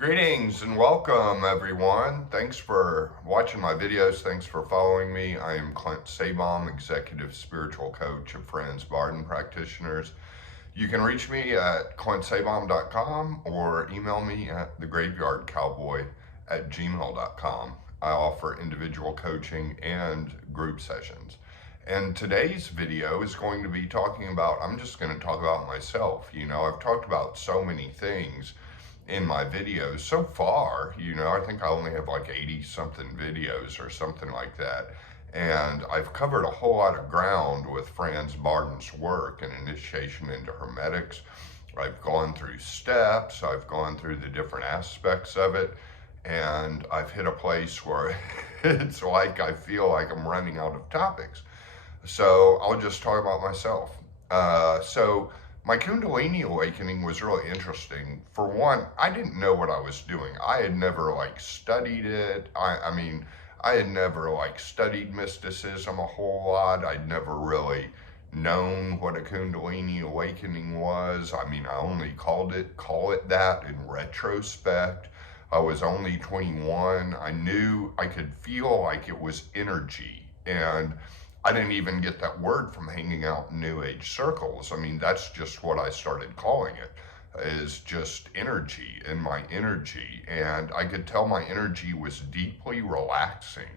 Greetings and welcome, everyone. Thanks for watching my videos. Thanks for following me. I am Clint Sabom, Executive Spiritual Coach of Friends Barden Practitioners. You can reach me at clintsabom.com or email me at thegraveyardcowboy@gmail.com. I offer individual coaching and group sessions. And today's video is going to be I'm just going to talk about myself. I've talked about so many things in my videos so far. I think I only have like 80 something videos or something like that. And I've covered a whole lot of ground with Franz Barden's work and initiation into Hermetics. I've gone through steps, I've gone through the different aspects of it, and I've hit a place where it's like I feel like I'm running out of topics. So I'll just talk about myself. So my Kundalini Awakening was really interesting. For one, I didn't know what I was doing. I had never studied it. I had never studied mysticism a whole lot. I'd never really known what a Kundalini Awakening was. I only call it that in retrospect. I was only 21. I could feel like it was energy, and I didn't even get that word from hanging out in New Age circles. That's just what I started calling it, is just energy and my energy. And I could tell my energy was deeply relaxing,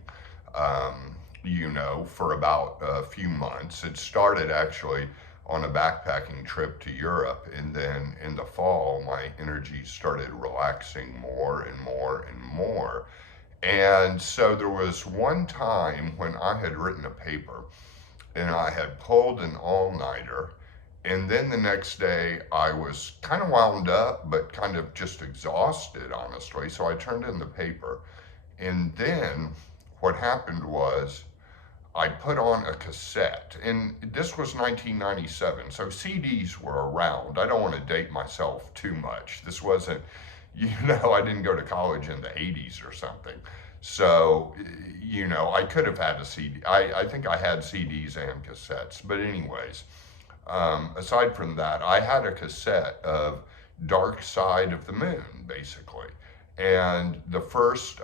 for about a few months. It started actually on a backpacking trip to Europe. And then in the fall, my energy started relaxing more and more and more. And so there was one time when I had written a paper and I had pulled an all-nighter, and then the next day I was kind of wound up, but kind of just exhausted, honestly. So I turned in the paper, and then what happened was I put on a cassette, and this was 1997, so CDs were around. I don't want to date myself too much. This wasn't, I didn't go to college in the 80s or something. So, I could have had a CD. I think I had CDs and cassettes. But anyways, aside from that, I had a cassette of Dark Side of the Moon, basically. And the first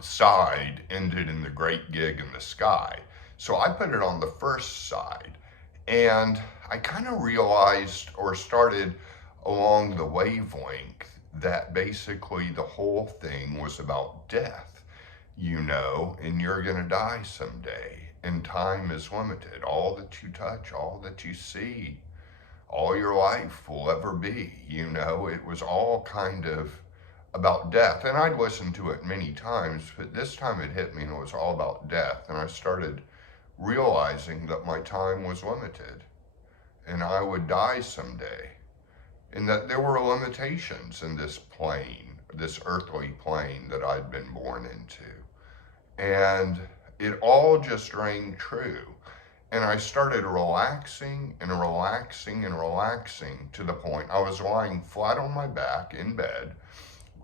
side ended in the great gig in the sky. So I put it on the first side, and I kind of realized or started along the wavelength that basically the whole thing was about death, and you're going to die someday, and time is limited. All that you touch, all that you see, all your life will ever be. It was all kind of about death. And I'd listened to it many times, but this time it hit me and it was all about death. And I started realizing that my time was limited and I would die someday, and that there were limitations in this plane, this earthly plane that I'd been born into. And it all just rang true. And I started relaxing and relaxing and relaxing to the point I was lying flat on my back in bed,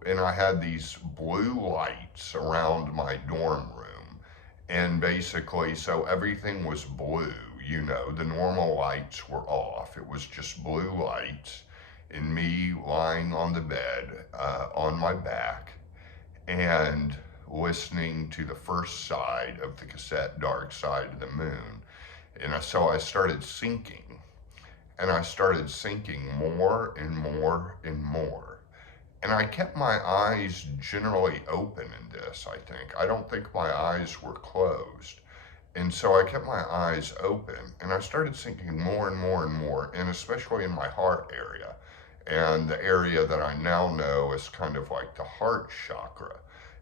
and I had these blue lights around my dorm room. And basically, so everything was blue, the normal lights were off. It was just blue lights, and me lying on the bed, on my back, and listening to the first side of the cassette, Dark Side of the Moon. And so I started sinking, and I started sinking more and more and more. And I kept my eyes generally open in this, I think. I don't think my eyes were closed. And so I kept my eyes open, and I started sinking more and more and more, and especially in my heart area. And the area that I now know is kind of like the heart chakra.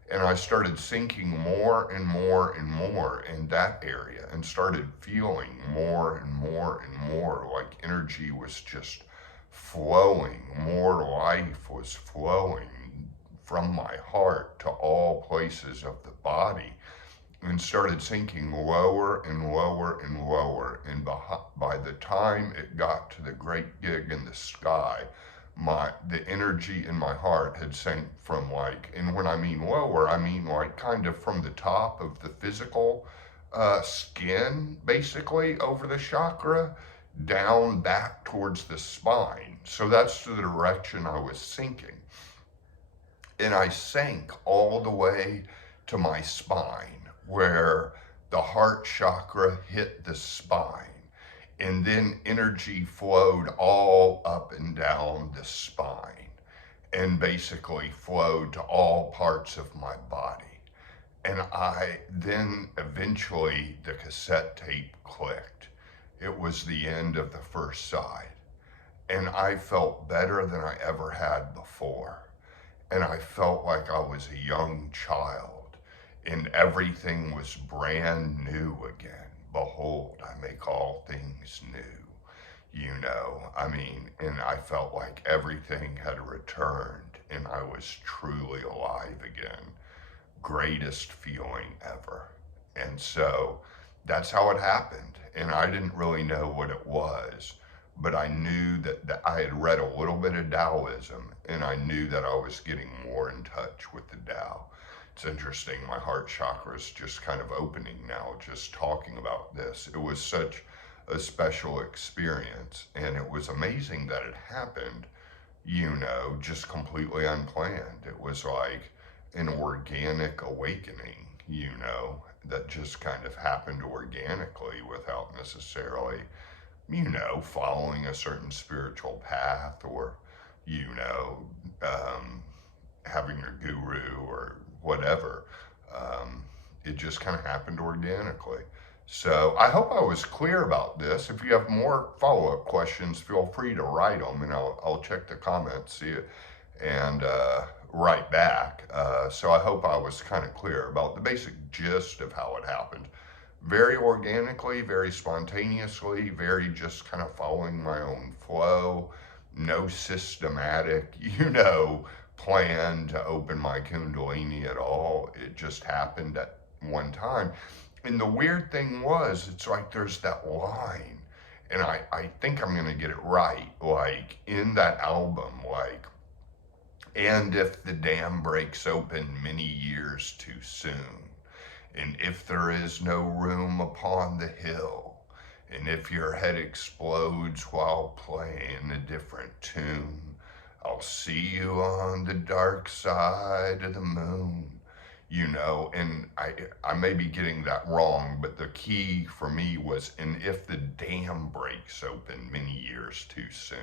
And I started sinking more and more and more in that area, and started feeling more and more and more like energy was just flowing, more life was flowing from my heart to all places of the body, and started sinking lower and lower and lower. And by the time it got to the great gig in the sky, the energy in my heart had sank from and when I mean lower, I mean kind of from the top of the physical skin, basically over the chakra, down back towards the spine. So that's the direction I was sinking. And I sank all the way to my spine, where the heart chakra hit the spine. And then energy flowed all up and down the spine and basically flowed to all parts of my body. And I then eventually, the cassette tape clicked. It was the end of the first side. And I felt better than I ever had before. And I felt like I was a young child and everything was brand new again. Behold, I make all things new. And I felt like everything had returned and I was truly alive again. Greatest feeling ever. And so that's how it happened. And I didn't really know what it was, but I knew that I had read a little bit of Taoism and I knew that I was getting more in touch with the Tao. It's interesting, my heart chakra is just kind of opening now, just talking about this. It was such a special experience and it was amazing that it happened, just completely unplanned. It was like an organic awakening, that just kind of happened organically without necessarily, following a certain spiritual path or, you know, having a guru or whatever. It just kind of happened organically. So I hope I was clear about this. If you have more follow-up questions, feel free to write them and I'll check the comments, see it, and write back. So I hope I was kind of clear about the basic gist of how it happened. Very organically, very spontaneously, very just kind of following my own flow. No systematic, plan to open my Kundalini at all. It just happened at one time. And the weird thing was, it's like there's that line, and I think I'm going to get it right, like in that album, like, and if the dam breaks open many years too soon, and if there is no room upon the hill, and if your head explodes while playing a different tune, I'll see you on the dark side of the moon. And I may be getting that wrong, but the key for me was, and if the dam breaks open many years too soon.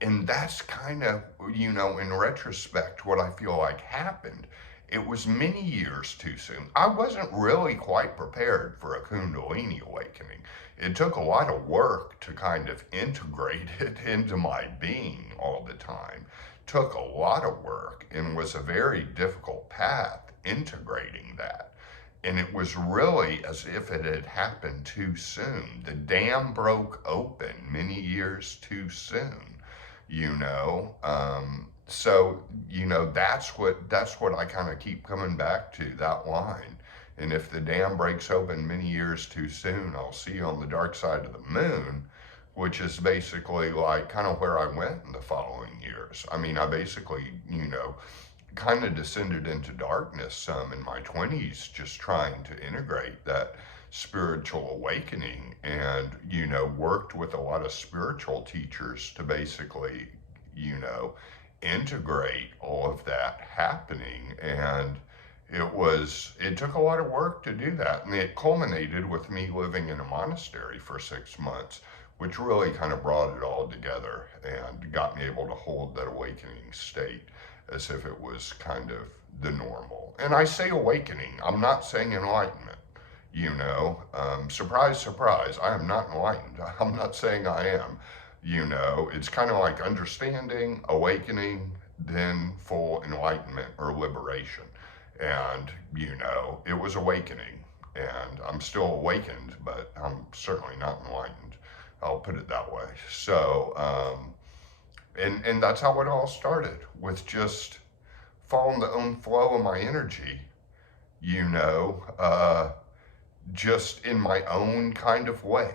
And that's kind of, in retrospect, what I feel like happened. It was many years too soon. I wasn't really quite prepared for a Kundalini awakening. It took a lot of work to kind of integrate it into my being all the time. Took a lot of work and was a very difficult path integrating that. And it was really as if it had happened too soon. The dam broke open many years too soon. So that's what I kind of keep coming back to, that line. And if the dam breaks open many years too soon, I'll see you on the dark side of the moon, which is basically like kind of where I went in the following years. I basically, kind of descended into darkness some in my 20s, just trying to integrate that spiritual awakening and, worked with a lot of spiritual teachers to basically, integrate all of that happening. And it took a lot of work to do that. And it culminated with me living in a monastery for 6 months, which really kind of brought it all together and got me able to hold that awakening state as if it was kind of the normal. And I say awakening, I'm not saying enlightenment. Surprise, surprise, I am not enlightened. I'm not saying I am. It's kind of like understanding, awakening, then full enlightenment or liberation. And, it was awakening. And I'm still awakened, but I'm certainly not enlightened. I'll put it that way. So, and that's how it all started, with just following the own flow of my energy, just in my own kind of way,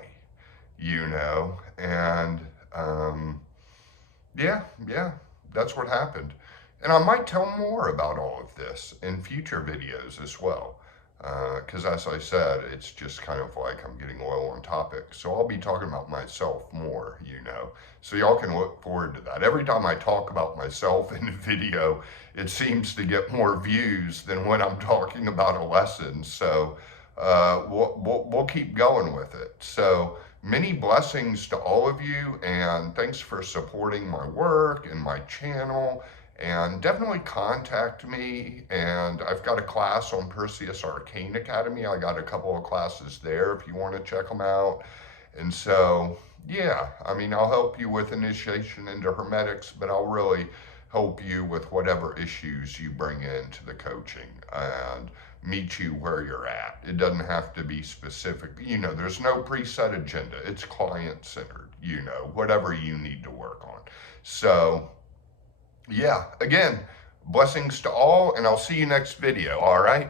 and yeah, that's what happened. And I might tell more about all of this in future videos as well. Because as I said, it's just kind of like I'm getting low on topic. So I'll be talking about myself more, So y'all can look forward to that. Every time I talk about myself in a video, it seems to get more views than when I'm talking about a lesson. So we'll keep going with it. So many blessings to all of you, and thanks for supporting my work and my channel. And definitely contact me. And I've got a class on Perseus Arcane Academy. I got a couple of classes there if you want to check them out. And so, yeah, I mean, I'll help you with initiation into Hermetics, but I'll really help you with whatever issues you bring into the coaching and meet you where you're at. It doesn't have to be specific. There's no preset agenda. It's client centered, whatever you need to work on. So, yeah, again, blessings to all, and I'll see you next video, all right?